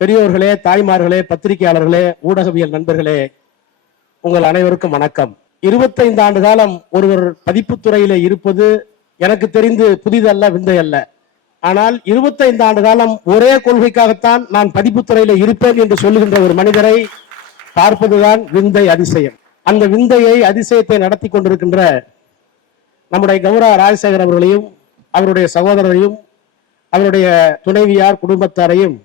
பெரியோர்களே தாய்மார்களே பத்திரிகையாளர்களே ஊடகவியல் நண்பர்களே உங்கள் அனைவருக்கும் வணக்கம். இருபத்தைந்து ஆண்டு காலம் ஒருவர் பதிப்புத்துறையில இருப்பது எனக்கு தெரிந்து புதிதல்ல விந்தையல்ல. ஆனால் இருபத்தைந்து ஆண்டு காலம் ஒரே கொள்கைக்காகத்தான் நான் பதிப்புத்துறையில இருப்பேன் என்று சொல்லுகின்ற ஒரு மனிதரை பார்ப்பதுதான் விந்தை அதிசயம். அந்த விந்தையை அதிசயத்தை நடத்தி கொண்டிருக்கின்ற நம்முடைய கௌரவ ராஜசேகர் அவர்களையும் அவருடைய சகோதரரையும் அவருடைய துணைவியார் குடும்பத்தாரையும்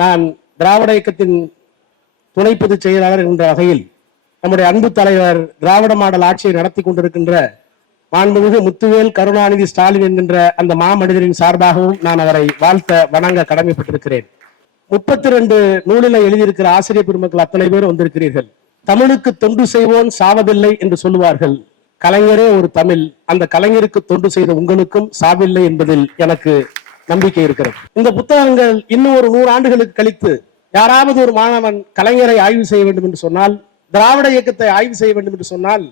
நான் திராவிட இயக்கத்தின் துணை பொதுச் செயலாளர் என்ற வகையில் நம்முடைய அன்பு தலைவர் திராவிட மாடல் ஆட்சியை நடத்தி கொண்டிருக்கின்ற மாண்புமிகு முத்துவேல் கருணாநிதி ஸ்டாலின் என்கின்ற அந்த மாமனிதரின் சார்பாகவும் நான் அவரை வாழ்த்த வணங்க கடமைப்பட்டிருக்கிறேன். முப்பத்தி ரெண்டு நூலில எழுதியிருக்கிற ஆசிரியர் பெருமக்கள் அத்தனை பேர் வந்திருக்கிறீர்கள். தமிழுக்கு தொண்டு செய்வோன் சாவதில்லை என்று சொல்லுவார்கள். கலைஞரே ஒரு தமிழ். அந்த கலைஞருக்கு தொண்டு செய்த உங்களுக்கும் சாவில்லை என்பதில் எனக்கு நம்பிக்கை இருக்கிறது. இந்த புத்தகங்கள் இன்னும் ஒரு நூறு ஆண்டுகளுக்கு கழித்து யாராவது ஒரு மாணவன் கலைஞரை ஆய்வு செய்ய வேண்டும் என்று சொன்னால் திராவிட இயக்கத்தை ஆய்வு செய்ய வேண்டும் என்று சொன்னால்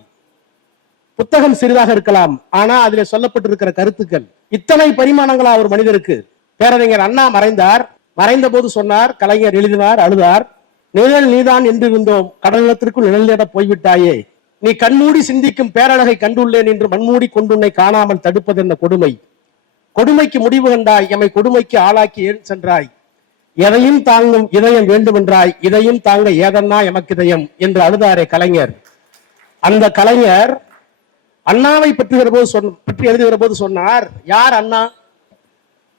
புத்தகம் சிறிதாக இருக்கலாம். ஆனா அதிலே சொல்லப்பட்டிருக்கிற கருத்துக்கள் இத்தனை பரிமாணங்களா ஒரு மனிதருக்கு? பேரறிஞர் அண்ணா மறைந்தார். மறைந்த போது சொன்னார் கலைஞர் எழுதினார் அழுதார். நிழல் நீதான் என்றிருந்தோம். கடலத்திற்குள் நிழலிட போய்விட்டாயே. நீ கண்மூடி சிந்திக்கும் பேரழகை கண்டுள்ளேன் என்று மண்மூடி கொண்டுன்னை காணாமல் தடுப்பது என்ன கொடுமை? கொடுமைக்கு முடிவு கண்டாய். எம்மை கொடுமைக்கு ஆளாக்கி ஏன் சென்றாய்? எதையும் தாங்கும் இதயம் வேண்டுமென்றாய். இதையும் தாங்க ஏதன்னா எமக்கு இதயம் என்று அழுதாரே கலைஞர். அந்த கலைஞர் அண்ணாவை பற்றுகிற போது சொன்ன பற்றி எழுதுகிற போது சொன்னார் யார் அண்ணா?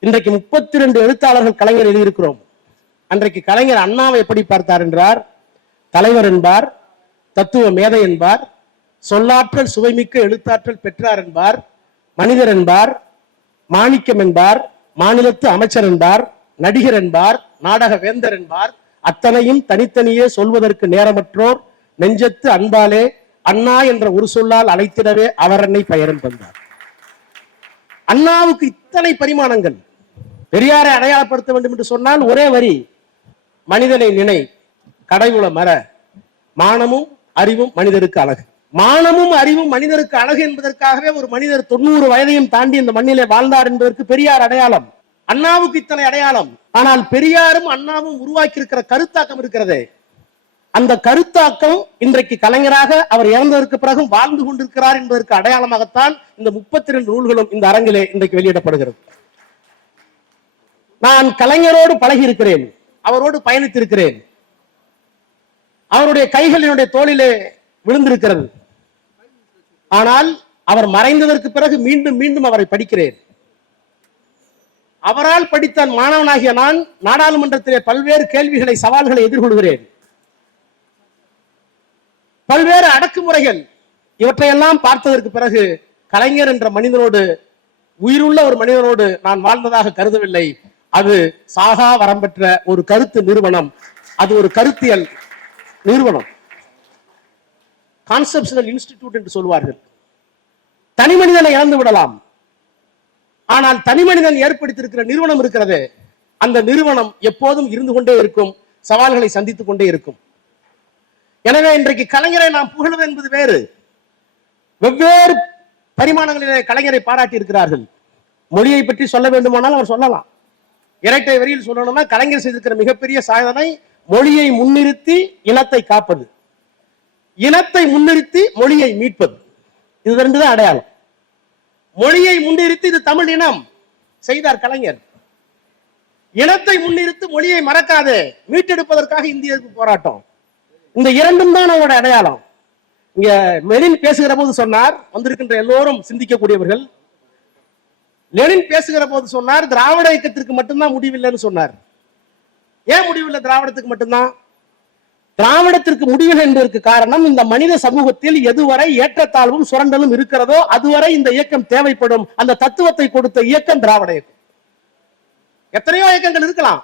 இன்றைக்கு முப்பத்தி ரெண்டு எழுத்தாளர்கள் கலைஞர் எழுதியிருக்கிறோம். அன்றைக்கு கலைஞர் அண்ணாவை எப்படி பார்த்தார் என்றார் தலைவர் என்பார் தத்துவ மேதை என்பார் சொல்லாற்றல் சுவைமிக்க எழுத்தாற்றல் பெற்றார் என்பார் மனிதர் என்பார் மாணிக்கம் என்பார் மாநிலத்து அமைச்சர் என்பார் நடிகர் என்பார் நாடக வேந்தர் என்பார். அத்தனையும் தனித்தனியே சொல்வதற்கு நேரமற்றோர் நெஞ்சத்து அன்பாலே அண்ணா என்ற ஒரு சொல்லால் அழைத்திடவே அவர் அன்னை பெயரும் தந்தார் அண்ணாவுக்கு இத்தனை பரிமாணங்கள். பெரியாரை அடையாளப்படுத்த வேண்டும் என்று சொன்னால் ஒரே வரி மனிதனை நினை கடவுள மர மானமும் அறிவும் மனிதருக்கு அழகு. மானமும் அறிவும் மனிதருக்கு அழகு என்பதற்காகவே ஒரு மனிதர் தொண்ணூறு வயதையும் தாண்டி இந்த மண்ணிலே வாழ்ந்தார் என்பதற்கு பெரியார் அடையாளம். அண்ணாவுக்கு இத்தனை அடையாளம். ஆனால் பெரியாரும் அண்ணாவும் உருவாக்கி இருக்கிற கருத்தாக்கம் இருக்கிறது. அந்த கருத்தாக்கம் இன்றைக்கு கலைஞராக அவர் இறந்ததற்கு பிறகும் வாழ்ந்து கொண்டிருக்கிறார் என்பதற்கு அடையாளமாகத்தான் இந்த முப்பத்தி ரெண்டு நூல்களும் இந்த அரங்கிலே இன்றைக்கு வெளியிடப்படுகிறது. நான் கலைஞரோடு பழகி இருக்கிறேன் அவரோடு பயணித்திருக்கிறேன். அவருடைய கைகள் என்னுடைய தோளிலே விழுந்திருக்கிறது. ஆனால் அவர் மறைந்ததற்கு பிறகு மீண்டும் மீண்டும் அவரை படிக்கிறேன். அவரால் படித்த மாணவனாகிய நான் நாடாளுமன்றத்திலே பல்வேறு கேள்விகளை சவால்களை எதிர்கொள்கிறேன். பல்வேறு அடக்குமுறைகள் இவற்றையெல்லாம் பார்த்ததற்கு பிறகு கலைஞர் என்ற மனிதனோடு உயிருள்ள ஒரு மனிதனோடு நான் வாழ்ந்ததாக கருதவில்லை. அது சாகா வரம்பெற்ற ஒரு கருத்து நிறுவனம். அது ஒரு கருத்தியல் நிறுவனம். கான்செப்ஷனல் இன்ஸ்டிடியூட் என்று சொல்வார்கள். தனி மனிதனை இழந்து விடலாம். ஆனால் தனி மனிதன் ஏற்படுத்தியிருக்கிற நிறுவனம் இருக்கிறது. அந்த நிறுவனம் எப்போதும் இருந்து கொண்டே இருக்கும் சவால்களை சந்தித்துக் கொண்டே இருக்கும். எனவே இன்றைக்கு கலைஞரை நாம் புகழ்வது என்பது வேறு. வெவ்வேறு பரிமாணங்களிலே கலைஞரை பாராட்டி இருக்கிறார்கள் மொழியை பற்றி சொல்ல வேண்டுமானால் அவர் சொல்லலாம். இரட்டை வரியில் சொல்லணும்னா கலைஞர் செய்திருக்கிற மிகப்பெரிய சாதனை மொழியை முன்னிறுத்தி இனத்தை காப்பது. இனத்தை முன்னிறுத்தி மொழியை மீட்பது. இது ரெண்டு தான் அடையாளம். மொழியை முன்னிறுத்தி இது தமிழ் இனம் செய்தார் கலைஞர். இனத்தை முன்னிறுத்து மொழியை மறக்காது மீட்டெடுப்பதற்காக இந்தியருக்கு போராட்டம். இந்த இரண்டும் தான் அவரோட அடையாளம். இங்க லெனின் பேசுகிற போது சொன்னார் வந்திருக்கின்ற எல்லோரும் சிந்திக்கக்கூடியவர்கள். லெனின் பேசுகிற போது சொன்னார் திராவிட இயக்கத்திற்கு மட்டும்தான் முடிவில்லைன்னு சொன்னார். ஏன் முடிவில்லை? திராவிடத்துக்கு மட்டும்தான். திராவிடத்திற்கு முடிவில் என்பதற்கு காரணம் இந்த மனித சமூகத்தில் எதுவரை ஏற்றத்தாழ்வும் சுரண்டலும் இருக்கிறதோ அதுவரை இந்த இயக்கம் தேவைப்படும். அந்த தத்துவத்தை கொடுத்த இயக்கம் திராவிட இயக்கம். எத்தனையோ இயக்கங்கள் இருக்கலாம்.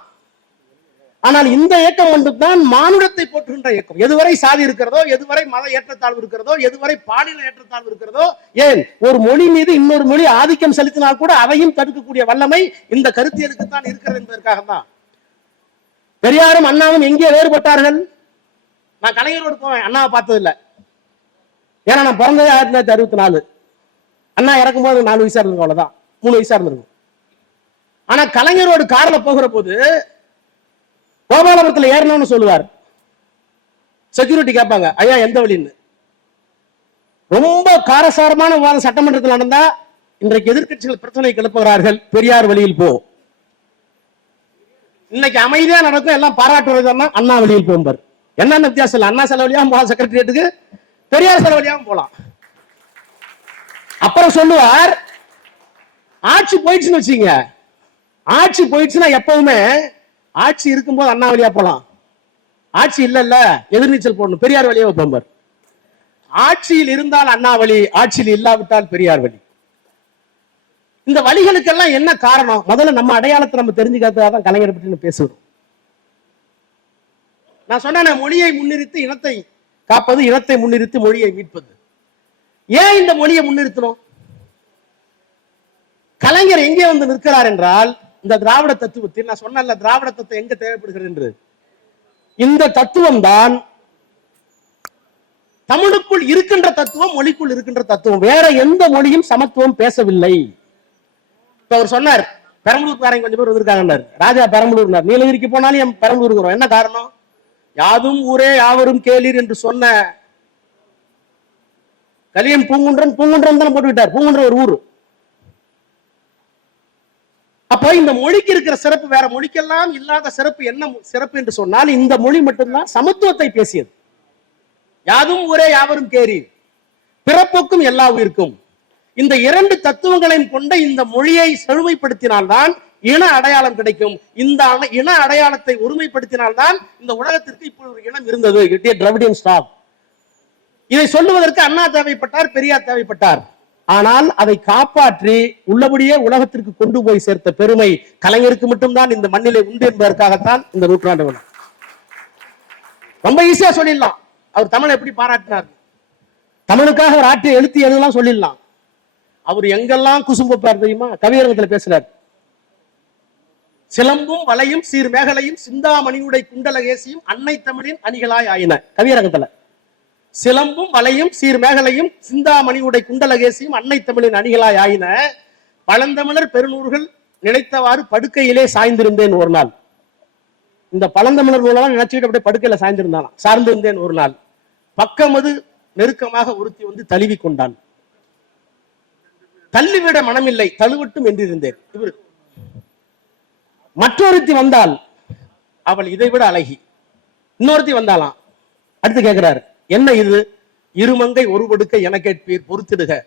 ஆனால் இந்த இயக்கம் மட்டும்தான் மானுடத்தை போற்றுகின்ற இயக்கம். எதுவரை சாதி இருக்கிறதோ எதுவரை மத ஏற்றத்தாழ்வு இருக்கிறதோ எதுவரை பாலியல் ஏற்றத்தாழ்வு இருக்கிறதோ ஏன்? ஒரு மொழி மீது இன்னொரு மொழி ஆதிக்கம் செலுத்தினால் கூட அதையும் தடுக்கக்கூடிய வல்லமை இந்த கருத்தியலுக்கு தான் இருக்கிறது என்பதற்காக தான் பெரியாரும் அண்ணாவும் எங்கே வேறுபட்டார்கள்? நான் கலைஞரோடு போவேன். அண்ணாவை பார்த்தது ஏன்னா நான் பிறந்தது ஆயிரத்தி தொள்ளாயிரத்தி அறுபத்தி நாலு. அண்ணா இறக்கும் போது நாலு வயசா இருந்திருக்கும் அவ்வளவுதான். மூணு வயசா இருந்திருக்கும். ஆனா கலைஞரோடு கார்ல போகிற போது கோபாலபுரத்தில் ஏறணும்னு சொல்லுவார். செக்யூரிட்டி கேட்பாங்க ஐயா எந்த வழின்னு? ரொம்ப காரசாரமான விவாதம் சட்டமன்றத்தில் நடந்தா இன்றைக்கு எதிர்க்கட்சிகள் பிரச்சனை கிளப்புகிறார்கள். பெரியார் வழியில் போ. இன்னைக்கு அமைதியா நடக்கும் எல்லாம் பாராட்டுறது அண்ணா வழியில் போம்பார். என்னென்ன வித்தியாசம் இல்லை? அண்ணா செலவழியாகவும் போகலாம் செக்ரட்டரியேட்டுக்கு பெரியார் செலவழியாகவும் போகலாம். அப்புறம் சொல்லுவார் ஆட்சி போயிடுச்சுன்னு வச்சுங்க ஆட்சி போயிடுச்சுன்னா எப்பவுமே ஆட்சி இருக்கும்போது அண்ணா வழியா போலாம் ஆட்சி இல்ல இல்ல எதிர்நீச்சல் போடணும். பெரியார் வழியா போம்பார் ஆட்சியில் இருந்தால் அண்ணா வழி ஆட்சியில் இல்லாவிட்டால் பெரியார் வழி. இந்த வழிகளுக்கெல்லாம் என்ன காரணம்? முதல்ல நம்ம அடையாளத்தை நம்ம தெரிஞ்சுக்கிறதுக்காக தான் கலைஞரை பற்றி பேசுகிறோம் நான் சொன்னேன் மொழியை முன்னிறுத்து இனத்தை காப்பது இனத்தை முன்னிறுத்து மொழியை மீட்பது. ஏன் இந்த மொழியை முன்னிறுத்தணும்? கலைஞர் எங்கே வந்து நிற்கிறார் என்றால் இந்த திராவிட தத்துவத்தில் நான் சொன்ன திராவிட தத்துவம் எங்க தேவைப்படுகிறது என்று. இந்த தத்துவம் தான் தமிழுக்குள் இருக்கின்ற தத்துவம் மொழிக்குள் இருக்கின்ற தத்துவம். வேற எந்த மொழியும் சமத்துவம் பேசவில்லை. இப்ப அவர் சொன்னார் பெரம்பலூர்காரங்க கொஞ்சம் பேர் வந்திருக்காங்கன்னார். ராஜா பெரம்பலூர்னார். நீலகிரிக்கு போனாலும் என் பெரம்பலூருக்கு வரும். என்ன காரணம்? யாதும் ஊரே யாவரும் கேளீர் என்று சொன்ன கலியம் பூங்குன்றன் பூங்குன்றன் தானே போட்டுக்கிட்டார். பூங்குன்ற ஒரு ஊர். அப்போ இந்த மொழிக்கு இருக்கிற சிறப்பு வேற மொழிக்கெல்லாம் இல்லாத சிறப்பு என்ன சிறப்பு என்று சொன்னால் இந்த மொழி மட்டும்தான் சமத்துவத்தை பேசியது. யாதும் ஊரே யாவரும் கேரி பிறப்புக்கும் எல்லா உயிருக்கும். இந்த இரண்டு தத்துவங்களையும் கொண்ட இந்த மொழியை செழுமைப்படுத்தினால்தான் இன அடையாளம் கிடைக்கும். இந்த இன அடையாளத்தை ஒருமைப்படுத்தினால்தான் இந்த உலகத்திற்கு இப்படி ஒரு இனம் இருந்தது. இட் ஸ்டாப் இதை சொல்லுவதற்கு அண்ணா தேவைப்பட்டார் பெரியார் தேவைப்பட்டார். ஆனால் அதை காப்பாற்றி உள்ளபடியே உலகத்திற்கு கொண்டு போய் சேர்த்த பெருமை கலைஞருக்கு மட்டும்தான் இந்த மண்ணிலே உண்டு என்பதற்காகத்தான் இந்த நூற்றாண்டு விழா. ரொம்ப ஈஸியா சொல்லிடலாம். அவர் தமிழை எப்படி பாராட்டினார்? தமிழுக்காக அவர் ஆற்றிய எழுத்து எதெல்லாம் சொல்லிடலாம்? அவர் எங்கெல்லாம் குசும்பப்பார் தெரியுமா? கவியரங்கத்துல பேசுறாரு. சிலம்பும் வலையும் சீர் மேகலையும் சிந்தாமணியுடை குண்டலகேசியும் அன்னை தமிழின் அணிகளாய் ஆயின. கவியரங்கத்துல. சிலம்பும் வலையும் சீர் மேகலையும் சிந்தாமணியுடை குண்டலகேசியும் அன்னை தமிழின் அணிகளாய் ஆயின. பழந்தமிழர் பெருநூறுகள் நினைத்தவாறு படுக்கையிலே சாய்ந்திருந்தேன் ஒரு நாள். இந்த பழந்தமிழர் நூலெல்லாம் நினைச்சுக்கிட்டு அப்படியே படுக்கையில சாய்ந்திருந்தாலாம் சார்ந்திருந்தேன் ஒரு நாள். பக்கமது நெருக்கமாக ஒருத்தி வந்து தழுவி கொண்டான் தள்ளிவிட மனமில்லை தழுவட்டும் என்றிருந்தேன். இவர் மற்றொருத்தி வந்தால் அவள் இதை விட அழகி. இன்னொருத்தி வந்தாலாம். அடுத்து கேட்கிறார் என்ன இது? இருமங்கை ஒரு படுக்க என கேட்பீர் பொறுத்திடுக.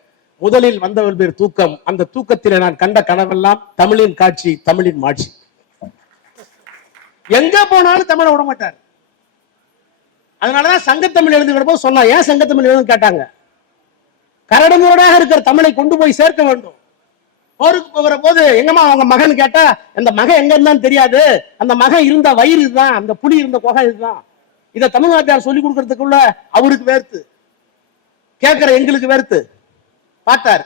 முதலில் வந்தவள் பேர் தூக்கம். அந்த தூக்கத்திலே நான் கண்ட கனவெல்லாம் தமிழின் காட்சி தமிழின் மாட்சி. எங்க போனாலும் தமிழை விட மாட்டார். அதனாலதான் சங்கத்தமிழ் எழுந்து போது சொன்னா ஏன் சங்கத்தமிழ் எழுதுன்னு கேட்டாங்க? கரடுமுரடாக இருக்கிற தமிழை கொண்டு போய் சேர்க்க வேண்டும். போருக்கு போகிற போது எங்கம்மா அவங்க மகன் கேட்டா அந்த மகன் எங்க இருந்தான்னு தெரியாது. அந்த மகன் இருந்த வயிறு இதுதான் அந்த புலி இருந்த குகை இதுதான். இதை தமிழ்நாட்டார் சொல்லி கொடுக்கறதுக்குள்ள அவருக்கு வேர்த்து கேட்கிற எங்களுக்கு வேர்த்து பார்த்தார்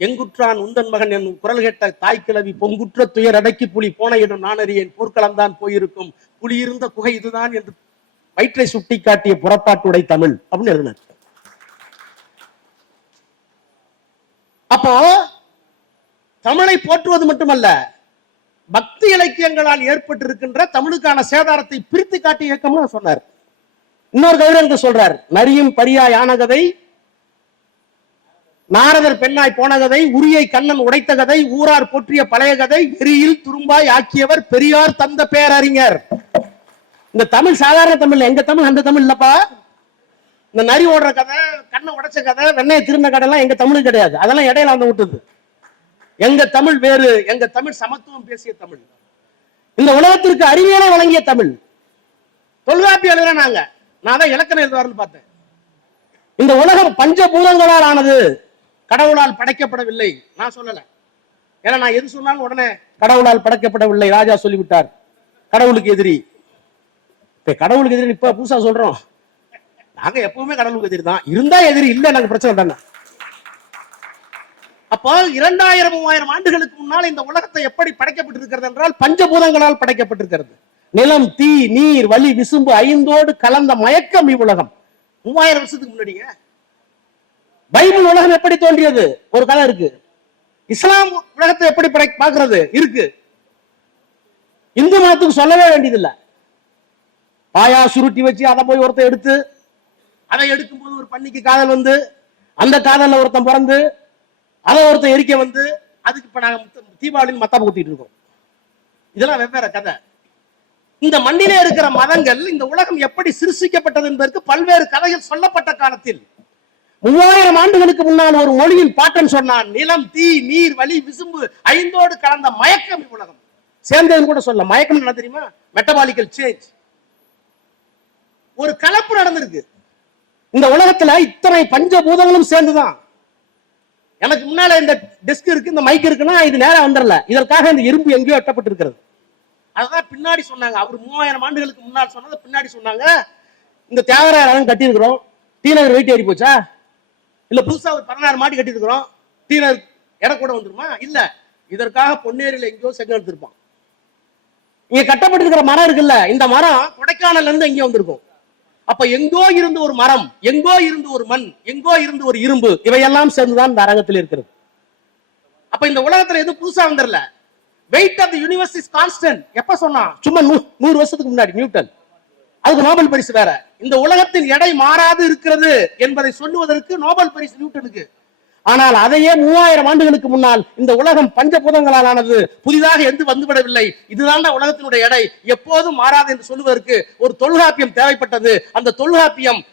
எங்குற்றான் உந்தன் மகன் என் குரல் கேட்ட தாய் கிளவி பொங்குற்ற துயர் அடக்கி புலி போன இடம் நானறியேன் போர்க்களம் தான் போயிருக்கும். புலி இருந்த குகை இதுதான் என்று வயிற்றை சுட்டி காட்டிய புறப்பாட்டுடை தமிழ் அப்படின்னு எழுதினார். அப்போ தமிழை போற்றுவது மட்டுமல்ல பக்தி இலக்கியங்களால் ஏற்பட்டிருக்கின்ற தமிழுக்கான சேதாரத்தை பிரித்து காட்டி இயக்கம்னு சொன்னார். இன்னொரு கவிதை சொல்றார் நரியும் பரியா யானகதை நாரதர் பெண்ணாய் போன கதை உரியை கண்ணன் உடைத்த கதை ஊரார் போற்றிய பழைய கதை எரியில் துரும்பாய் ஆக்கியவர் பெரியார் தந்த பேரறிஞர். இந்த தமிழ் சாதாரண தமிழ் எங்க தமிழ் அந்த தமிழ் இல்லப்பா. இந்த நரி ஓடுற கதை கண்ணை உடைச்ச கதை வெண்ணைய திருந்த கதை எல்லாம் எங்க தமிழ் கிடையாது. அதெல்லாம் இடையில வந்து விட்டுது. எங்க தமிழ் வேறு எங்க தமிழ் சமத்துவம் பேசிய தமிழ். இந்த உலகத்திற்கு அறிவியலை வழங்கிய தமிழ். தொல்காப்பியம் எழுதுற நாங்க. நான் தான் இலக்கணம் எழுதுவாருன்னு பார்த்தேன். இந்த உலகம் பஞ்சபூதங்களால் ஆனது கடவுளால் படைக்கப்படவில்லை. நான் சொல்லல. ஏன்னா நான் எது சொன்னாலும் உடனே கடவுளால் படைக்கப்படவில்லை. ராஜா சொல்லிவிட்டார். கடவுளுக்கு எதிரி. இப்ப கடவுளுக்கு எதிரி இப்ப புதுசா சொல்றோம். நாங்க எப்பவுமே கடவுளுக்கு எதிரி தான். இருந்தா எதிரி இல்லை எனக்கு பிரச்சனை தானே அப்போ இரண்டாயிரம் மூவாயிரம் ஆண்டுகளுக்கு முன்னால் இந்த உலகத்தை எப்படி படைக்கப்பட்டிருக்கிறது என்றால் பஞ்சபூதங்களால் படைக்கப்பட்டிருக்கிறது. நிலம் தீ நீர் வலி விசும்பு ஐந்தோடு கலந்த மயக்கம் இவ்வுலகம். மூவாயிரம் வருஷத்துக்கு முன்னாடிங்க. பைபிள் உலகம் எப்படி தோன்றியது? ஒரு கதை இருக்கு. இஸ்லாம் உலகத்தை எப்படி படை பார்க்கறது? இருக்கு. இந்து மதத்துக்கு சொல்லவே வேண்டியதில்லை. பாயா சுருட்டி வச்சு அதை போய் ஒருத்தன் எடுத்து அதை எடுக்கும்போது ஒரு பண்ணிக்கு காதல் வந்து அந்த காதல்ல ஒருத்தன் பிறந்து அதை ஒருத்தன் எரிக்க வந்து அதுக்கு இப்ப நாங்க தீபாவளின்னு மத்தாப்பு குத்திட்டு இருக்கோம். இதெல்லாம் வெவ்வேறு கதை. இந்த மண்ணிலே இருக்கிற மதங்கள் இந்த உலகம் எப்படி சிருஷிக்கப்பட்டது என்பதற்கு பல்வேறு கதைகள் சொல்லப்பட்ட காலத்தில். மூவாயிரம் ஆண்டுகளுக்கு முன்னால் ஒரு மொழியின் பாட்டன் சொன்னான் நிலம் தீ நீர் வலி விசும்பு ஐந்தோடு கலந்த மயக்கம் உலகம். சேர்ந்ததுன்னு கூட சொல்ல மயக்கம் என்ன தெரியுமா? மெட்டபாலிக்கல் சேஞ்ச் ஒரு கலப்பு நடந்திருக்கு. இந்த உலகத்துல இத்தனை பஞ்சபூதங்களும் சேர்ந்துதான். எனக்கு முன்னால இந்த டெஸ்க் இருக்கு இந்த மைக் இருக்குன்னா இது நேரம் வந்துடல. இதற்காக இந்த இரும்பு எங்கேயோ எட்டப்பட்டிருக்கிறது அதுதான் பின்னாடி சொன்னாங்க. அவர் மூவாயிரம் ஆண்டுகளுக்கு முன்னால் சொன்னது பின்னாடி சொன்னாங்க. இந்த தியாகராயன் கட்டி இருக்கிறோம் டீநகர் வெயிட் ஏறி போச்சா? இல்ல புதுசா ஒரு பதினாறு மாடி கட்டியிருக்கிறோம். டீநகர் இடம் கூட வந்துருமா? இல்ல. இதற்காக பொன்னேரியில எங்கேயோ செங்கல் எடுத்திருப்பான். இங்க கட்டப்பட்டிருக்கிற மரம் இருக்குல்ல இந்த மரம் கொடைக்கானல்ல இருந்து எங்கேயோ வந்திருக்கும். அப்ப எங்கோ இருந்து ஒரு மரம் எங்கோ இருந்து ஒரு மண் எங்கோ இருந்து ஒரு இரும்பு இவையெல்லாம் சேர்ந்துதான் இந்த அரங்கத்தில் இருக்கிறது. அப்ப இந்த உலகத்துல எதுவும் புதுசா வந்துடல weight of the universe is constant எப்ப சொன்னா சும்மா நூ- நூறு வருஷத்துக்கு முன்னாடி நியூட்டன். அதுக்கு நோபல் பரிசு வேற. இந்த உலகத்தின் எடை மாறாது இருக்கிறது என்பதை சொல்லுவதற்கு நோபல் பரிசு நியூட்டனுக்கு. ஆனால் அதையே மூவாயிரம் ஆண்டுகளுக்கு முன்னால் இந்த உலகம் பஞ்சபூதங்களால் ஆனது புதிதாக எந்த வந்துவிடவில்லை. இதுதான் உலகத்தினுடைய எடை. எப்போதும் மாறாது என்று சொல்லுவதற்கு ஒரு தொல்காப்பியம் தேவைப்பட்டது. அந்த தொல்காப்பியம்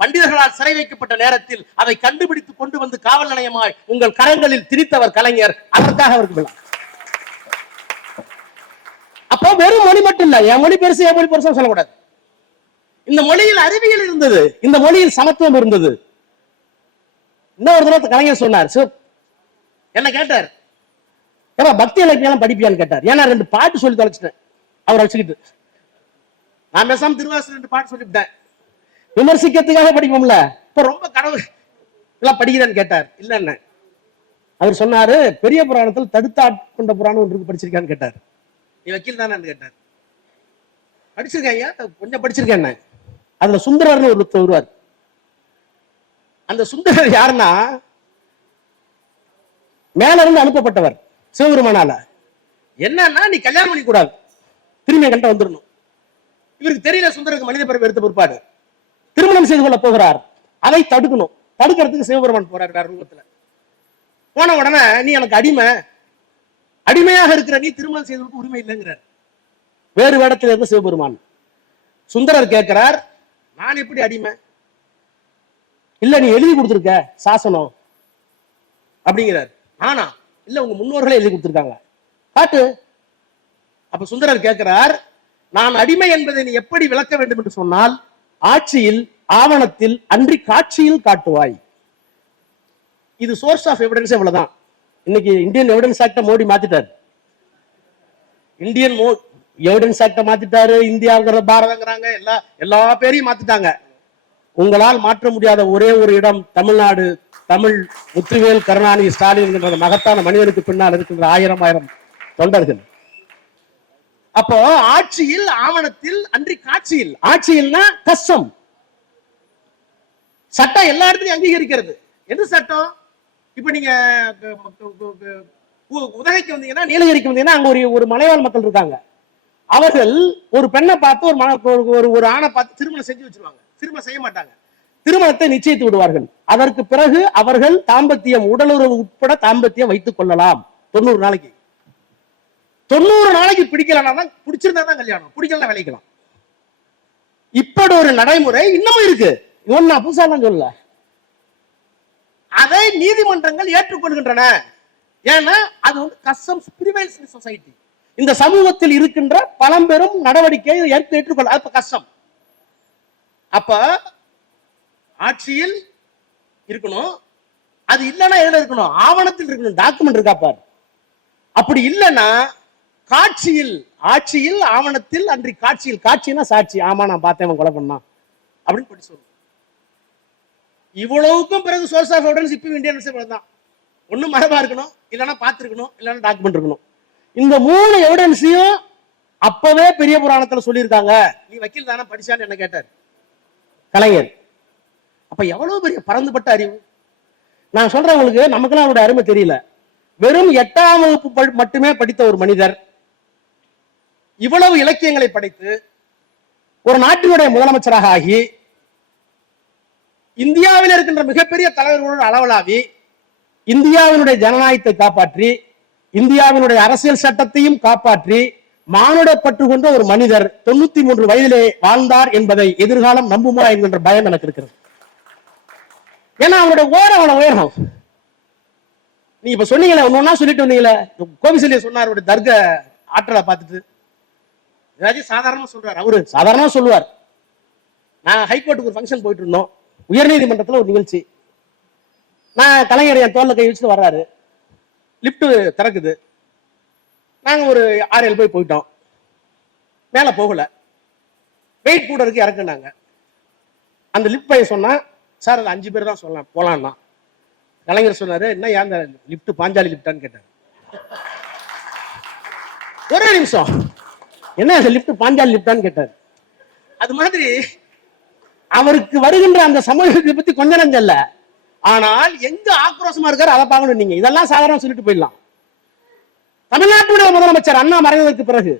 பண்டிதர்களால் சிறை வைக்கப்பட்ட நேரத்தில் அதை கண்டுபிடித்து கொண்டு வந்து காவல் நிலையமாய் உங்கள் கரங்களில் திரித்தவர் கலைஞர். அதற்காக அவருக்கு விழா. அப்போ வெறும் மொழி மட்டும் இல்ல. என் மொழி பெருசு என் மொழி பெருசா சொல்லக்கூடாது. இந்த மொழியில் அறிவியல் இருந்தது. இந்த மொழியில் சமத்துவம் இருந்தது. இன்னொரு தடவை கலைஞர் சொன்னார் சிவ- என்ன கேட்டார். ஏப்பா பக்தி இலக்கியம் படிப்பியான்னு கேட்டார். ஏன்னா ரெண்டு பாட்டு சொல்லி தொலைச்சிட்டேன். அவர் வச்சுக்கிட்டு. நான் பேசாம திருவாசன் ரெண்டு பாட்டு சொல்லிவிட்டேன் விமர்சிக்கிறதுக்காக படிப்போம்ல. இப்ப ரொம்ப கடவுள் இதெல்லாம் படிக்கிறேன்னு கேட்டார். இல்ல என்ன அவர் சொன்னாரு பெரிய புராணத்தில் தடுத்து ஆட்கொண்ட புராணம் ஒன்று இருக்கு, படிச்சிருக்கான்னு கேட்டார். நீ வக்கீல் தானு கேட்டார். படிச்சிருக்கேன் ஐயா கொஞ்சம் படிச்சிருக்கேன் என்ன அதுல சுந்தரர்னு ஒருத்தர் வருவார். அந்த சுந்தரர் யாருன்னா மேல இருந்து அனுப்பப்பட்டவர் சிவபெருமானால. என்னன்னா நீ கல்யாணம் பண்ணி கூடாது திரும்பி கண்ட வந்துடணும் இவருக்கு தெரியல சுந்தருக்கு மனித பிறப்பு எடுத்த பிற்பாடு. திருமணம் செய்து கொள்ள போகிறார். அதை தடுக்கணும். தடுக்கிறதுக்கு சிவபெருமான் போறார் வேற ரூபத்துல. போன உடனே நீ எனக்கு அடிமை. அடிமையாக இருக்கிற நீ திருமணம் செய்வதற்கு உரிமை இல்லைங்கிறார். வேறு வேடத்தில் இருந்த சிவபெருமான். சுந்தரர் கேட்கிறார் நான் எப்படி அடிமை? இல்ல நீ எழுதி கொடுத்துருக்க சாசனம். அப்படிங்கிறார். ஆனா இல்ல உங்க முன்னோர்களே எழுதி கொடுத்துருக்காங்க. காட்டு அப்ப சுந்தரர் கேட்கிறார் நான் அடிமை என்பதை நீ எப்படி விளக்க வேண்டும் என்று சொன்னால் ஆட்சியில் ஆவணத்தில் அன்றி காட்சியில் காட்டுவாய். இது சோர்ஸ் ஆஃப் எவிடன்ஸ் இவ்வளவுதான். இன்னைக்கு இந்தியன் எவிடன்ஸ் ஆக்ட மோடி மாத்திட்டார். இந்தியன் மோ எவிடன்ஸ் ஆக்ட மாத்திட்டாரு இந்தியாங்கிற பாரதங்கிறாங்க எல்லா எல்லா பேரையும் மாத்திட்டாங்க. உங்களால் மாற்ற முடியாத ஒரே ஒரு இடம் தமிழ்நாடு தமிழ் முத்துவேல் கருணாநிதி ஸ்டாலின் என்ற மகத்தான மனிதனுக்கு பின்னால் இருக்கின்ற ஆயிரம் ஆயிரம் தொண்டர்கள். அப்போ ஆட்சியில் ஆவணத்தில் அன்றி காட்சியில் ஆட்சியில்னா கஷ்டம். சட்டம் எல்லா இடத்துலயும் அங்கீகரிக்கிறது. எது சட்டம்? இப்ப நீங்க உதகைக்கு வந்தீங்கன்னா நீலகிரிக்கு வந்தீங்கன்னா அங்க ஒரு ஒரு மலைவாழ் மக்கள் இருக்காங்க. அவர்கள் ஒரு பெண்ணை பார்த்து ஒரு ஒரு- ஒரு ஒரு ஆணை பார்த்து திருமணம் செஞ்சு வச்சிருவாங்க. திரும்ப செய்ய மாட்டாங்க. திருமணத்தை நிச்சயித்து விடுவார்கள். அதற்கு பிறகு அவர்கள் தாம்பத்தியம் உடலுறவு உட்பட தாம்பத்தியம் வைத்துக் கொள்ளலாம். தொண்ணூறு நாளைக்கு. தொண்ணூறு நாளைக்கு பிடிக்கலன்னா தான் பிடிச்சிருந்தா தான் கல்யாணம். பிடிக்கலன்னா விளைக்கலாம் இப்படி ஒரு நடைமுறை இன்னமும் இருக்கு. இவன் நான் புதுசா சொல்லல. அதை நீதிமன்றங்கள் ஏற்றுக்கொள்கின்றன. ஏன்னா அது வந்து கஸ்டம்ஸ் பிரிவைல்ஸ் சொசைட்டி இந்த சமூகத்தில் இருக்கின்ற பழம்பெரும் நடவடிக்கை ஏற்று ஏற்றுக்கொள்ள அப்ப கஷ்டம் அப்ப ஆட்சியில் இருக்கணும். அது இல்லைன்னா எதுல இருக்கணும்? ஆவணத்தில் இருக்கணும். டாக்குமெண்ட் இருக்கா பார். அப்படி இல்லைன்னா காட்சியில் ஆட்சியில் ஆவணத்தில் அன்றி காட்சியில் காட்சினா சாட்சி. ஆமா நான் பார்த்தேன் அவன் கொலை பண்ணான். அப்படின்னு படி சொல்லணும் இவ்வளவுக்கும் பிறகு சோர்ஸ் ஆஃப் எவிடன்ஸ் இப்போ இந்தியன் தான். ஒண்ணு மரபா இருக்கணும். இல்லைன்னா பார்த்துருக்கணும். இல்லைன்னா டாக்குமெண்ட் இருக்கணும். இந்த மூணு எவிடன்ஸையும் அப்பவே பெரிய புராணத்துல சொல்லியிருக்காங்க. நீ வக்கீல் தானே படிச்சான்னு என்ன கேட்டார்? கலைஞர். அப்ப எவ்வளவு பெரிய பறந்துபட்ட அறிவு? நான் சொல்றேன் உங்களுக்கு நமக்குலாம் அவருடைய அருமை தெரியல. வெறும் எட்டாம் வகுப்பு மட்டுமே படித்த ஒரு மனிதர். இவ்வளவு இலக்கியங்களை படைத்து ஒரு நாட்டினுடைய முதலமைச்சராக ஆகி இந்தியாவில் இருக்கின்ற மிகப்பெரிய தலைவர்களோடு அளவலாவி இந்தியாவினுடைய ஜனநாயகத்தை காப்பாற்றி இந்தியாவினுடைய அரசியல் சட்டத்தையும் காப்பாற்றி மானுடப்பட்டு கொண்ட ஒரு மனிதர் தொண்ணூத்தி மூன்று வயதிலே வாழ்ந்தார் என்பதை எதிர்காலம் நம்புமா என்கின்ற பயம் எனக்கு இருக்கிறது. ஏன்னா அவனுடைய ஓரம் அவ்வளவு உயரம். நீ இப்ப சொன்னீங்களே ஒன்னொன்னா சொல்லிட்டு வந்தீங்களே. கோவிசல்ய சொன்னார் ஒரு தர்க ஆற்றலை பார்த்துட்டு. ஏதாச்சும் சாதாரணமா சொல்றாரு அவரு சாதாரணமா சொல்லுவார். நான் ஹைகோர்ட்டுக்கு ஒரு ஃபங்க்ஷன் போயிட்டு இருந்தோம். உயர்நீதிமன்றத்துல ஒரு நிகழ்ச்சி. நான் கலைஞர் என் தோல்ல கை வச்சுட்டு வர்றாரு. லிப்ட் திறக்குது. நாங்க ஒரு ஆறு ஏழு போய் போயிட்டோம். மேல போகல. வெயிட் கூட இருக்கு இறக்குனாங்க. அந்த லிஃப்ட் பையன் சொன்னா சார் அது அஞ்சு பேர் தான் சொல்லலாம் போலான்னா. கலைஞர் சொன்னாரு என்ன ஏன் அந்த லிஃப்ட் பாஞ்சாலி லிஃப்டான்னு கேட்டாரு. ஒரே நிமிஷம். என்ன அந்த லிஃப்ட் பாஞ்சாலி லிஃப்டான்னு கேட்டார். அது மாதிரி அவருக்கு வருகின்ற அந்த சமூகத்தை பத்தி கொஞ்ச நஞ்சம் ஆனால் எங்க ஆக்ரோஷமா இருக்காரு அதை பார்க்கணும் நீங்க. இதெல்லாம் சாதாரண சொல்லிட்டு போயிடலாம். தமிழ்நாட்டுடைய முதலமைச்சர் அண்ணா மறைந்ததற்கு பிறகு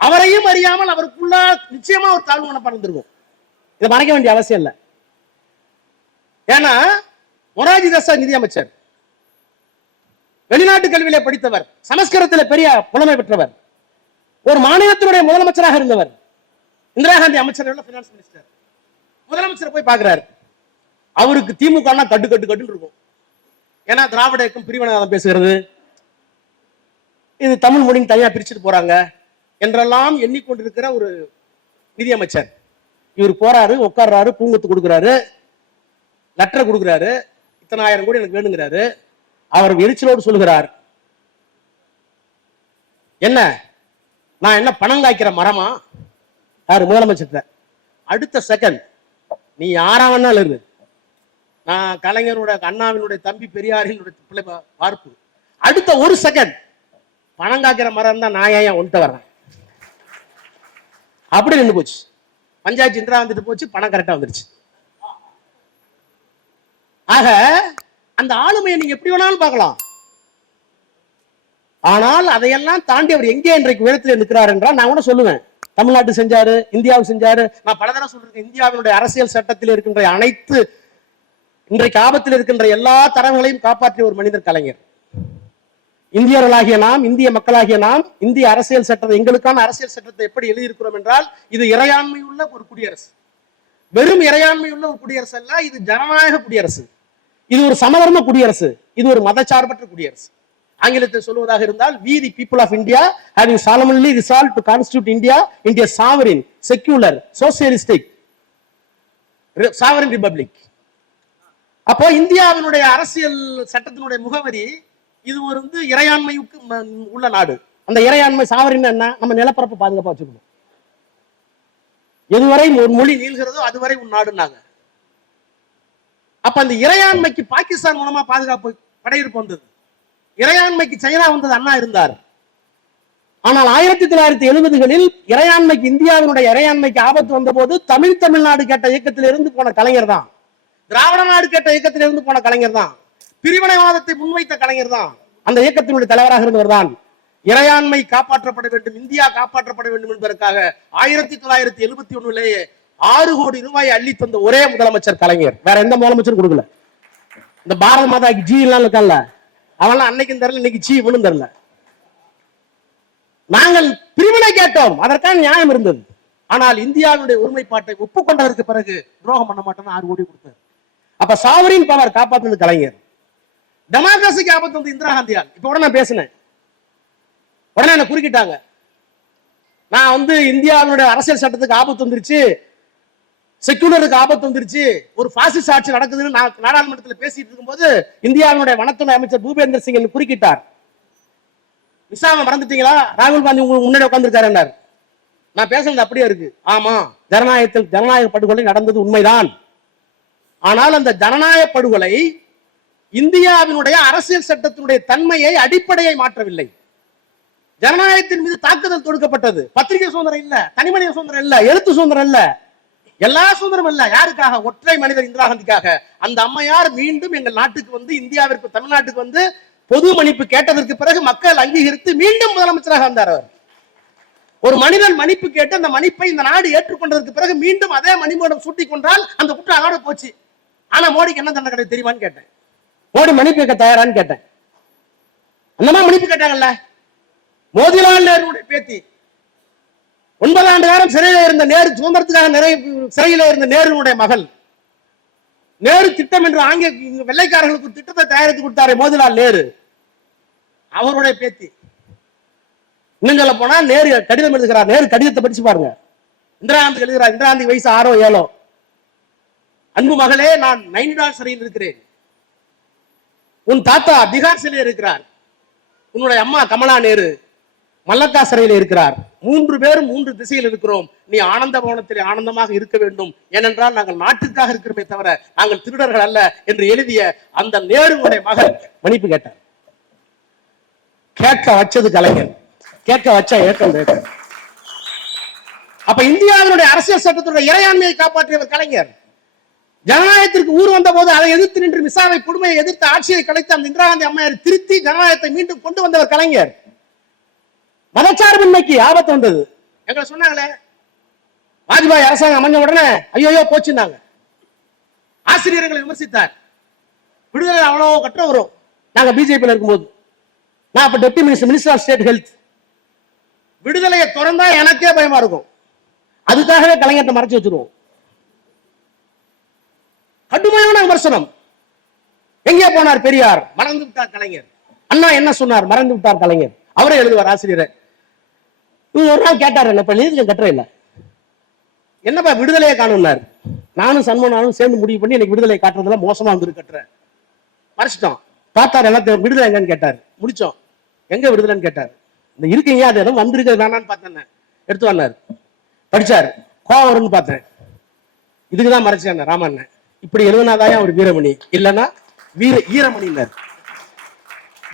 அவரையும் அறியாமல் அவருக்குள்ள நிச்சயமா ஒரு தாழ்வு மனப்பாடம் இருந்திருக்கும் இதை மறைக்க வேண்டிய அவசியம் இல்லை. ஏன்னா மொராஜி தசா நிதியமைச்சர் வெளிநாட்டு கல்வியில படித்தவர் சமஸ்கிருதத்துல பெரிய புலமை பெற்றவர் ஒரு மாநிலத்தினுடைய முதலமைச்சராக இருந்தவர் இந்திரா காந்தி அமைச்சர் பினான்ஸ் மினிஸ்டர் முதலமைச்சர் போய் பாக்குறாரு அவருக்கு திமுக கட்டு கட்டு கட்டுன்னு இருக்கும். ஏன்னா திராவிட இயக்கம் பிரிவினவாதம் பேசுகிறது. இது தமிழ் மொழின்னு தனியாக பிரிச்சுட்டு போறாங்க என்றெல்லாம் எண்ணிக்கொண்டிருக்கிற ஒரு நிதியமைச்சர். இவர் போறாரு உட்கார்றாரு பூங்கத்து கொடுக்குறாரு லெட்டர் கொடுக்குறாரு இத்தனை ஆயிரம் கோடி எனக்கு வேணுங்கிறாரு. அவர் எரிச்சலோடு சொல்லுகிறார் என்ன? நான் என்ன பணம் காய்க்கிற மரமா? யார்? முதலமைச்சர் அடுத்த செகண்ட் நீ யாரா வேணாலும் இரு. நான் கலைஞரோட அண்ணாவினுடைய தம்பி பெரியாரினுடைய பிள்ளை பா- பார்ப்பு. அடுத்த ஒரு செகண்ட் பணம் காய்க்கிற மரம் தான் நான் ஏன் ஒன்ட்ட வர்றேன்? அப்படி நின்று போச்சு. பஞ்சாயத்து இந்திரா வந்துட்டு போச்சு பணம் கரெக்டா வந்துருச்சு. ஆக அந்த ஆளுமையை நீங்க எப்படி வேணாலும் பார்க்கலாம். ஆனால் அதையெல்லாம் தாண்டி அவர் எங்கே இன்றைக்கு உயரத்தில் நிற்கிறார் என்றால் நான் கூட சொல்லுவேன். தமிழ்நாட்டு செஞ்சாரு இந்தியாவுக்கு செஞ்சாரு நான் பல தடவை சொல்றேன் இந்தியாவினுடைய அரசியல் சட்டத்தில் இருக்கின்ற அனைத்து இன்றைக்கு ஆபத்தில் இருக்கின்ற எல்லா தரங்களையும் காப்பாற்றிய ஒரு மனிதர் கலைஞர். இந்தியர்களாகிய நாம் இந்திய மக்களாகிய நாம் இந்திய அரசியல் சட்டத்தை எங்களுக்கான அரசியல் சட்டத்தை எப்படி எழுதியிருக்கிறோம் என்றால் இது இறையாண்மை உள்ள ஒரு குடியரசு. வெறும் இறையாண்மை உள்ள ஒரு குடியரசு அல்ல இது ஜனநாயக குடியரசு. இது ஒரு சமதர்ம குடியரசு. இது ஒரு மதச்சார்பற்ற குடியரசு. ஆங்கிலத்தில் சொல்வதாக இருந்தால் we the people of India having solemnly resolve to constitute India இந்திய sovereign secular socialistic sovereign republic அப்போ இந்தியாவினுடைய அரசியல் சட்டத்தினுடைய முகவரி இது ஒரு வந்து இறையாண்மைக்கு உள்ள நாடு. அந்த இறையாண்மை சாவரின்னு என்ன? நம்ம நிலப்பரப்பு பாதுகாப்பா வச்சுக்கணும். எதுவரை ஒரு மொழி நீள்கிறதோ அதுவரை உன் நாடுன்னாங்க அப்ப அந்த இறையாண்மைக்கு பாகிஸ்தான் மூலமா பாதுகாப்பு படையெடுப்பு வந்தது. இறையாண்மைக்கு சைனா வந்தது அண்ணா இருந்தார். ஆனால் ஆயிரத்தி தொள்ளாயிரத்தி எழுபதுகளில் இறையாண்மைக்கு இந்தியாவினுடைய இறையாண்மைக்கு ஆபத்து வந்தபோது தமிழ் தமிழ்நாடு கேட்ட இயக்கத்திலிருந்து போன கலைஞர் தான். திராவிட நாடு கேட்ட இயக்கத்திலிருந்து போன கலைஞர் தான். பிரிவினைவாதத்தை முன்வைத்த கலைஞர் தான். அந்த இயக்கத்தினுடைய தலைவராக இருந்தவர் தான். இறையாண்மை காப்பாற்றப்பட வேண்டும் இந்தியா காப்பாற்றப்பட வேண்டும் என்பதற்காக ஆயிரத்தி தொள்ளாயிரத்தி எழுபத்தி ஒண்ணுலேயே ஆறு கோடி ரூபாய் அள்ளி தந்த ஒரே முதலமைச்சர் கலைஞர். வேற எந்த முதலமைச்சரும் கொடுக்கல. இந்த பாரத மாதாக்கு ஜி எல்லாம் இருக்கான்ல அவெல்லாம் அன்னைக்கும் தரல இன்னைக்கு ஜி இவனும் தெரியல. நாங்கள் பிரிவினை கேட்டோம் அதற்கான நியாயம் இருந்தது. ஆனால் இந்தியாவுடைய ஒருமைப்பாட்டை ஒப்புக்கொண்டதற்கு பிறகு துரோகம் பண்ண மாட்டோம்னு ஆறு கோடி கொடுத்தார். அப்ப சாவரின் பவர் காப்பாத்துனது கலைஞர். டெமோக்ரஸிக்கு ஆபத்து வந்து இந்திரா காந்தியால். இப்ப கூட நான் பேசினேன். உடனே என்ன குறுக்கிட்டாங்க. நான் வந்து இந்தியாவினுடைய அரசியல் சட்டத்துக்கு ஆபத்து வந்துருச்சு. செக்குலருக்கு ஆபத்து வந்துருச்சு. ஒரு பாசிஸ்ட் ஆட்சி நடக்குதுன்னு நான் நாடாளுமன்றத்தில் பேசிட்டு இருக்கும்போது இந்தியாவினுடைய வனத்துறை அமைச்சர் பூபேந்திர சிங் என்னை குறுக்கிட்டார். விசாம மறந்துட்டீங்களா? ராகுல் காந்தி உங்களுக்கு முன்னாடி உட்கார்ந்துருக்காரு நான் பேசுனது அப்படியே இருக்கு. ஆமா ஜனநாயகத்தில் ஜனநாயக படுகொலை நடந்தது உண்மைதான். ஆனால் அந்த ஜனநாயக படுகொலை இந்தியாவினுடைய அரசியல் சட்டத்தினுடைய தன்மையை அடிப்படையை மாற்றவில்லை. ஜனநாயகத்தின் மீது தாக்குதல் தொடுக்கப்பட்டது. பத்திரிகை சுதந்திரம் இல்ல தனிமனித சுதந்திரம் இல்ல எழுத்து சுதந்திரம் இல்ல. எல்லா சுதந்திரம் இல்ல. யாருக்காக? ஒற்றை மனிதர் இந்திரா காந்திக்காக. அந்த அம்மையார் மீண்டும் எங்கள் நாட்டுக்கு வந்து இந்தியாவிற்கு தமிழ்நாட்டுக்கு வந்து பொது மன்னிப்பு கேட்டதற்கு பிறகு மக்கள் அங்கீகரித்து மீண்டும் முதலமைச்சராக வந்தார் அவர். ஒரு மனிதன் மன்னிப்பு கேட்டு அந்த மன்னிப்பை இந்த நாடு ஏற்றுக்கொண்டதற்கு பிறகு மீண்டும் அதே மணிமூடம் சூட்டிக் கொண்டால் அந்த குற்றம் அதோட போச்சு. ஆனா மோடிக்கு என்ன தண்டனை கிடையாது தெரியுமான்னு கேட்டேன். மோடி மன்னிப்பு கேட்க தயாரான்னு கேட்டேன். அந்த மன்னிப்பு கேட்டாங்கல்ல? மோதிலால் நேருடைய பேத்தி. ஒன்பது ஆண்டு காலம் சிறையில இருந்த நேரு சுதந்திரத்துக்காக நிறைய சிறையில் இருந்த நேருடைய மகள். நேரு திட்டம் என்று ஆங்கில வெள்ளைக்காரர்களுக்கு திட்டத்தை தயாரித்து கொடுத்தாரு மோதிலால் நேரு. அவருடைய பேத்தி. இன்னும் சொல்ல போனா நேரு கடிதம் எழுதுகிறார். நேரு கடிதத்தை படிச்சு பாருங்க. இந்திரா காந்தி எழுதுகிறார். இந்திராந்தி வயசு ஆறோ ஏழோ. அன்பு மகளே நான் நைனிடால் சிறையில் இருக்கிறேன். உன் தாத்தா திகார் சிலையில் இருக்கிறார். உன்னுடைய அம்மா கமலா நேரு மல்லக்கா சிறையில் இருக்கிறார். மூன்று பேரும் மூன்று திசையில் இருக்கிறோம். நீ ஆனந்த பவனத்தில் ஆனந்தமாக இருக்க வேண்டும். ஏனென்றால் நாங்கள் நாட்டுக்காக இருக்கிறோமே தவிர நாங்கள் திருடர்கள் அல்ல என்று எழுதிய அந்த நேருடைய மகன் மன்னிப்பு கேட்டார். கேட்க வச்சது கலைஞர். கேட்க வச்சா ஏக்கம் கேட்க. அப்ப இந்தியாவினுடைய அரசியல் சட்டத்துடைய இறையாண்மையை காப்பாற்றியவர் கலைஞர். ஜனநாயகத்திற்கு ஊர் வந்த போது அதை எதிர்த்து நின்று மிசாவை கொடுமையை எதிர்த்து ஆட்சியை கலைத்து அந்த இந்திரா காந்தி அம்மையார் திருத்தி ஜனநாயகத்தை மீண்டும் கொண்டு வந்தவர் கலைஞர். மதச்சார்பின்மைக்கு ஆபத்து வந்தது. எங்களை சொன்னாங்களே வாஜ்பாய் அரசாங்கம் அமைஞ்ச உடனே ஐயோயோ போச்சுன்னாங்க. ஆசிரியர்களை விமர்சித்தார். விடுதலை அவ்வளவு கற்ற வரும். நாங்க பிஜேபியில் இருக்கும்போது. நான் அப்போ deputy minister minister of state health. விடுதலையை திறந்தா எனக்கே பயமா இருக்கும். அதுக்காகவே கலைஞர்கிட்ட மறைச்சு வச்சிருவோம். கடுமையான விமர்சனம். எங்கே போனார் பெரியார்? மறந்து விட்டார் கலைஞர். அண்ணா என்ன சொன்னார்? மறந்து விட்டார் கலைஞர். அவரே எழுதுவார் ஆசிரியரை. இவங்க ஒரு நாள் கேட்டார் என்ன இப்ப நீதிஜம் கட்டுற இல்ல. என்னப்பா விடுதலையை காணும்னார்? நானும் சண்முகனாலும் சேர்ந்து முடிவு பண்ணி எனக்கு விடுதலை காட்டுறதுல மோசமா வந்து கட்டுறேன் மறைச்சிட்டோம். பார்த்தார் எல்லாத்தையும் விடுதலை எங்கன்னு கேட்டார். முடிச்சோம். எங்க விடுதலைன்னு கேட்டார். இந்த இருக்கீங்க அது எதுவும் வந்திருக்கிறது வேணான்னு பார்த்தேன் எடுத்து வந்தார். படிச்சார். கோவம் வரும்னு பார்த்தேன். இதுக்குதான் மறைச்சேன் ராமண்ணன். இப்படி எழுதினாதான் அவர் வீரமணி? இல்லைன்னா வீர ஈரமணினர்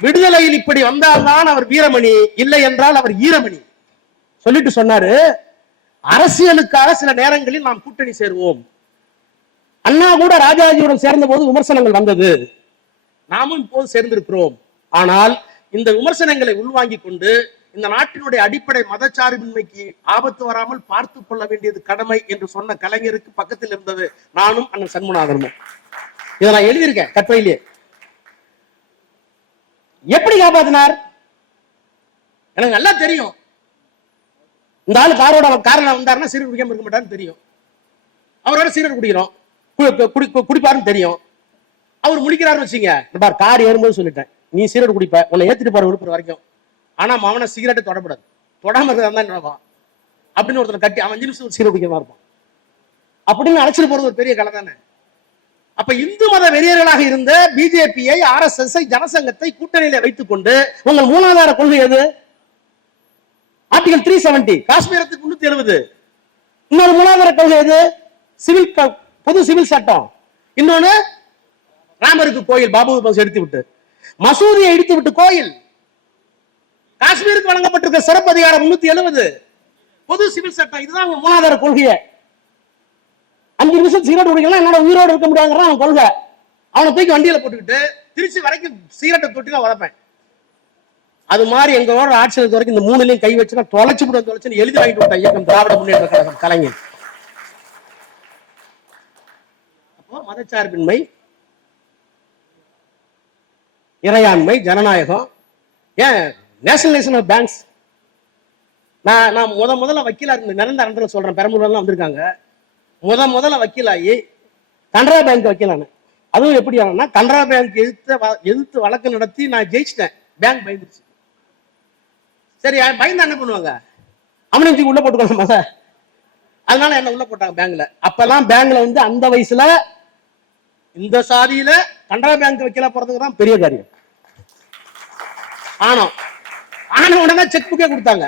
விடுதலையில் இப்படி வந்தால்தான் அவர் வீரமணி இல்லை என்றால் அவர் ஈரமணி. சொல்லிட்டு சொன்னாரு அரசியலுக்காக சில நேரங்களில் நாம் கூட்டணி சேருவோம். அண்ணா கூட ராஜாஜியுடன் சேர்ந்த போது விமர்சனங்கள் வந்தது. நாமும் இப்போது சேர்ந்திருக்கிறோம். ஆனால் இந்த விமர்சனங்களை உள்வாங்கிக் கொண்டு இந்த நாட்டினுடைய அடிப்படை மதச்சார்பின்மைக்கு ஆபத்து வராமல் பார்த்து கொள்ள வேண்டியது கடமை என்று சொன்ன கலைஞருக்கு பக்கத்தில் இருந்தது நானும் அண்ணன் சண்முநாதனும் இதை நான் எழுதியிருக்கேன் கட்டுரையிலேயே எப்படி காப்பாத்தினார்? எனக்கு நல்லா தெரியும். இந்த ஆள் காரோட காரில் வந்தாருன்னா சீரர் குடிக்காம இருக்க மாட்டாருன்னு தெரியும். அவரோட சீரட் குடிக்கிறோம் குடிப்பாருன்னு தெரியும். அவர் முடிக்கிறாருன்னு வச்சுங்க பார் கார் ஏறும்போது சொல்லிட்டேன். நீ சீரட் குடிப்ப. உன்னை ஏத்திட்டு போற விழுப்புரம் வரைக்கும். ஆனா அவனை சிகரெட்டை தொடப்படாது தொடாம இருக்கிறதா தான் அப்படின்னு ஒருத்தர் கட்டி அவன் அஞ்சு நிமிஷம் சீரட் குடிக்கிறதா இருப்பான். அப்படின்னு அழைச்சிட்டு போறது ஒரு பெரிய கலை தானே. அப்ப இந்து மத வெறியர்களாக இருந்த பிஜேபியை ஆர் எஸ் எஸ் ஜனசங்கத்தை கூட்டணியில வைத்துக் கொண்டு உங்கள் மூலாதார கொள்கை எது? ஆர்டிகல் த்ரீ செவன்டி காஷ்மீரத்துக்கு முன்னூத்தி எழுபது. இன்னொரு மூலாதார கொள்கை எது? சிவில் பொது சிவில் சட்டம். இன்னொன்னு ராமருக்கு கோயில் பாபு எடுத்து விட்டு மசூதியை இடித்து விட்டு கோயில். காஷ்மீருக்கு வழங்கப்பட்டிருக்க சிறப்பு அதிகாரம் முன்னூத்தி எழுபது பொது சிவில் சட்டம் இதுதான் உங்க மூலாதார கொள்கையை. அஞ்சு நிமிஷம் சிகரெட் குடிக்கலாம் என்னோட உயிரோடு இருக்க முடியாதுங்கிறான் அவன் கொள்கை. அவனை தூக்கி வண்டியில போட்டுக்கிட்டு திருச்சி வரைக்கும் சிகரெட்டை தொட்டி நான் வளர்ப்பேன் அது மாதிரி எங்களோட ஆட்சி இருக்க வரைக்கும் இந்த மூணுலையும் கை வச்சுனா தொலைச்சு விட தொலைச்சுன்னு எழுதி வாங்கிட்டு விட்ட இயக்கம் திராவிட முன்னேற்ற கழகம் கலைஞர். அப்போ மதச்சார்பின்மை இறையாண்மை ஜனநாயகம். ஏன் நேஷனலைசேஷன் ஆஃப் பேங்க்ஸ் நான் நான் முத முதல்ல வக்கீலாக இருந்த நிரந்தர அண்டத்தில் சொல்றேன். பெரம்பலூர்லாம் வந்திருக்காங்க. முத முதல்ல வக்கீலாகி கனரா பேங்க் வக்கீலானேன் அதுவும் எப்படி ஆனா கனரா பேங்க் எதிர்த்து வ- எதிர்த்து வழக்கு நடத்தி நான் ஜெயிச்சிட்டேன். பேங்க் பயந்துருச்சு. சரி பயந்து பயந்தா என்ன பண்ணுவாங்க? அவனை உள்ள போட்டுக்கணும் மத அதனால என்ன உள்ள போட்டாங்க பேங்க்ல அப்பெல்லாம் பேங்க்ல வந்து அந்த வயசுல இந்த சாதியில கனரா பேங்க் வைக்கல போறதுக்கு தான் பெரிய காரியம். ஆனோம் ஆன உடனே செக் புக்கே கொடுத்தாங்க.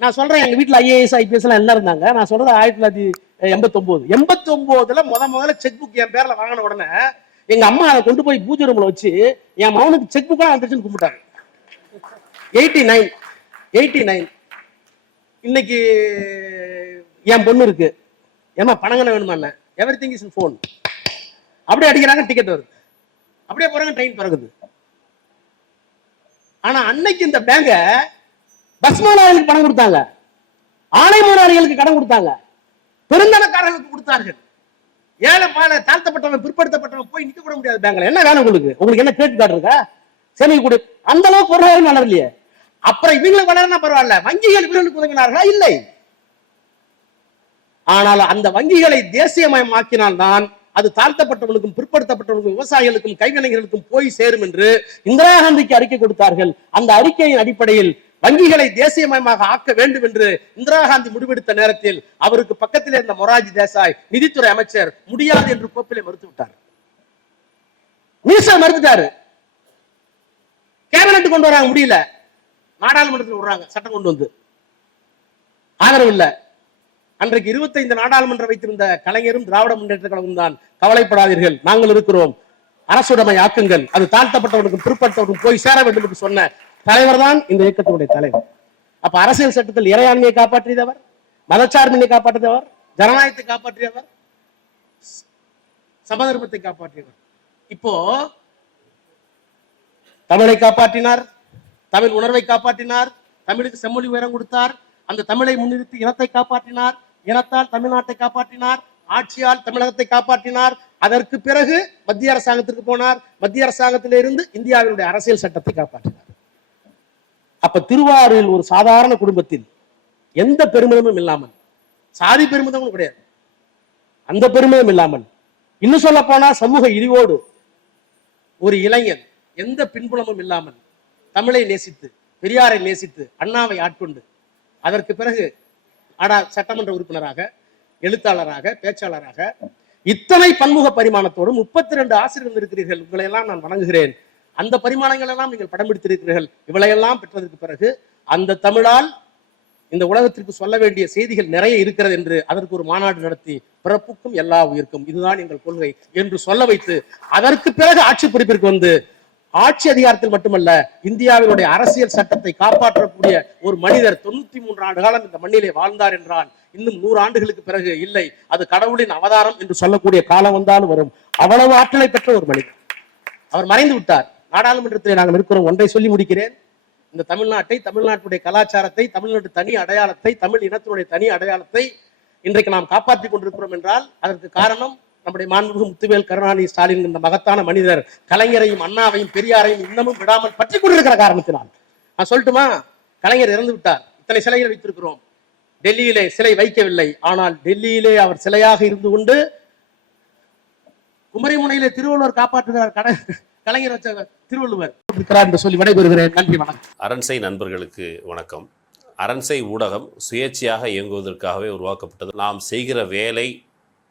நான் சொல்றேன் எங்க வீட்டுல ஐஏஎஸ் ஐபிஎஸ் எல்லாம் என்ன இருந்தாங்க. நான் சொல்றது ஆயிரத்தி தொள்ளாயிரத்தி எண்பத்தி ஒன்பது எண்பத்தி ஒன்பதுல முத முதல்ல செக் புக் என் பேர்ல வாங்கின உடனே எங்க அம்மா அதை கொண்டு போய் பூஜை ரூம்ல வச்சு என் மகனுக்கு செக் புக்கெல்லாம் வந்துச்சுன்னு கும்பிட்டாங்க. எயிட்டி நைன் எயிட்டி நைன் இன்னைக்கு என் பொண்ணு இருக்கு. ஏமா பணங்கன வேணுமா எவ்ரி திங் இஸ் ஃபோன் அப்படியே அடிக்கிறாங்க டிக்கெட் வருது. அப்படியே போறாங்க ட்ரெயின் பிறகுது ஆனா அன்னைக்கு இந்த பேங்க பஸ் பணம் கொடுத்தாங்க. ஆலை கடன் கொடுத்தாங்க. பெருந்தனக்காரர்களுக்கு கொடுத்தார்கள். ஏழை மாலை தாழ்த்தப்பட்டவன் பிற்படுத்தப்பட்டவன் போய் நிக்க கூட முடியாது பேங்க்ல என்ன வேலை உங்களுக்கு? உங்களுக்கு என்ன கேட்டு கார்டு இருக்கா? சேமிக்க கூட அந்த அளவுக்கு பொருளாதாரம் வளரலையே அப்புறம் இவங்களை வளரனா பரவாயில்ல. வங்கிகள் இவர்களுக்கு உதவினார்களா? இல்லை. ஆனால் அந்த வங்கிகளை தேசியமயமாக்கினால் தான் அது தாழ்த்தப்பட்டவர்களுக்கும் பிற்படுத்தப்பட்டவர்களுக்கும் விவசாயிகளுக்கும் கைவினைஞர்களுக்கும் போய் சேரும் என்று இந்திரா காந்திக்கு அறிக்கை கொடுத்தார்கள். அந்த அறிக்கையின் அடிப்படையில் வங்கிகளை தேசியமயமாக ஆக்க வேண்டும் என்று இந்திரா காந்தி முடிவெடுத்த நேரத்தில் அவருக்கு பக்கத்தில் இருந்த மொராஜி தேசாய் நிதித்துறை அமைச்சர் முடியாது என்று கோப்பிலை மறுத்து விட்டார் மீசா மறுத்துட்டாரு. கேபினட் கொண்டு வராங்க முடியல. நாடாளுமன்றத்தில் விடுறாங்க சட்டம் கொண்டு வந்து. ஆதரவு இல்ல. அன்றைக்கு 25 நாடாளுமன்றம் வைத்திருந்த கலைஞரும் திராவிட முன்னேற்ற கழகம் தான் கவலைப்படாதீர்கள். நாங்கள் இருக்கிறோம். அரசுடைமை ஆக்குங்கள். அது தாழ்த்தப்பட்டவனுக்கு பிற்பட்டவனுக்கு போய் சேர வேண்டும் என்று சொன்ன தலைவர் தான் இந்த இயக்கத்தினுடைய தலைவர். அப்ப அரசியல் சட்டத்தில் இறையாண்மையை காப்பாற்றியவர் மதச்சார்பினை காப்பாற்றியவர் ஜனநாயகத்தை காப்பாற்றியவர் சமதர்மத்தை காப்பாற்றியவர். இப்போ தமிழை காப்பாற்றினார் தமிழ் உணர்வை காப்பாற்றினார் தமிழுக்கு செம்மொழி உயரம் கொடுத்தார் அந்த தமிழை முன்னிறுத்தி இனத்தை காப்பாற்றினார் இனத்தால் தமிழ்நாட்டை காப்பாற்றினார் ஆட்சியால் தமிழகத்தை காப்பாற்றினார். அதற்கு பிறகு மத்திய அரசாங்கத்திற்கு போனார். மத்திய அரசாங்கத்திலிருந்து இந்தியாவினுடைய அரசியல் சட்டத்தை காப்பாற்றினார். அப்ப திருவாரூரில் ஒரு சாதாரண குடும்பத்தில் எந்த பெருமிதமும் இல்லாமல் சாதி பெருமிதமும் கிடையாது. அந்த பெருமிதம் இல்லாமல் இன்னும் சொல்ல போனா சமூக இழிவோடு ஒரு இளைஞன் எந்த பின்புலமும் இல்லாமல் தமிழை நேசித்து பெரியாரை நேசித்து அண்ணாவை ஆட்கொண்டு அதற்கு பிறகு அடா சட்டமன்ற உறுப்பினராக எழுத்தாளராக பேச்சாளராக இத்தனை பன்முக பரிமாணத்தோடும் முப்பத்தி ரெண்டு ஆசிரியர்கள் இருக்கிறீர்கள் உங்களை எல்லாம் நான் வணங்குகிறேன். அந்த பரிமாணங்கள் எல்லாம் நீங்கள் படம் பிடித்திருக்கிறீர்கள். இவளையெல்லாம் பெற்றதற்கு பிறகு அந்த தமிழால் இந்த உலகத்திற்கு சொல்ல வேண்டிய செய்திகள் நிறைய இருக்கிறது என்று அதற்கு ஒரு மாநாடு நடத்தி பிறப்புக்கும் எல்லா உயிர்க்கும். இதுதான் எங்கள் கொள்கை என்று சொல்ல வைத்து அதற்கு பிறகு ஆட்சி பொறுப்பிற்கு வந்து ஆட்சி அதிகாரத்தில் மட்டுமல்ல இந்தியாவினுடைய அரசியல் சட்டத்தை காப்பாற்றக்கூடிய ஒரு மனிதர் தொண்ணூத்தி மூன்று ஆண்டு காலம் இந்த மண்ணிலே வாழ்ந்தார் என்றால் இன்னும் நூறு ஆண்டுகளுக்கு பிறகு இல்லை. அது கடவுளின் அவதாரம் என்று சொல்லக்கூடிய காலம் வந்தாலும் வரும். அவ்வளவு ஆற்றலை பெற்ற ஒரு மனிதர். அவர் மறைந்து விட்டார். நாடாளுமன்றத்தில் நாங்கள் இருக்கிறோம். ஒன்றை சொல்லி முடிக்கிறேன். இந்த தமிழ்நாட்டை தமிழ்நாட்டுடைய கலாச்சாரத்தை தமிழ்நாட்டு தனி அடையாளத்தை தமிழ் இனத்தினுடைய தனி அடையாளத்தை இன்றைக்கு நாம் காப்பாற்றிக் கொண்டிருக்கிறோம் என்றால் அதற்கு காரணம் நம்முடைய மாண்புமிகு முத்துவேல் கருணாநிதி ஸ்டாலின் இந்த மகத்தான மனிதர் கலைஞரையும் அண்ணாவையும் பெரியாரையும் இன்னமும் விடாமல் பற்றி கொண்டிருக்கிற காரணத்தினால். நான் சொல்லட்டுமா? கலைஞர் இறந்து விட்டார். இத்தனை சிலைகள் வைத்திருக்கிறோம். டெல்லியிலே சிலை வைக்கவில்லை. ஆனால் டெல்லியிலே அவர் சிலையாக இருந்து கொண்டு குமரிமுனையிலே திருவள்ளுவர் காப்பாற்றுகிறார் கட- கலைஞர் வச்ச திருவள்ளுவர். இருக்கிறார் என்று சொல்லி விடைபெறுகிறேன். நன்றி வணக்கம். அரண்சை நண்பர்களுக்கு வணக்கம். அரண்சை ஊடகம் சுயேட்சையாக இயங்குவதற்காகவே உருவாக்கப்பட்டது. நாம் செய்கிற வேலை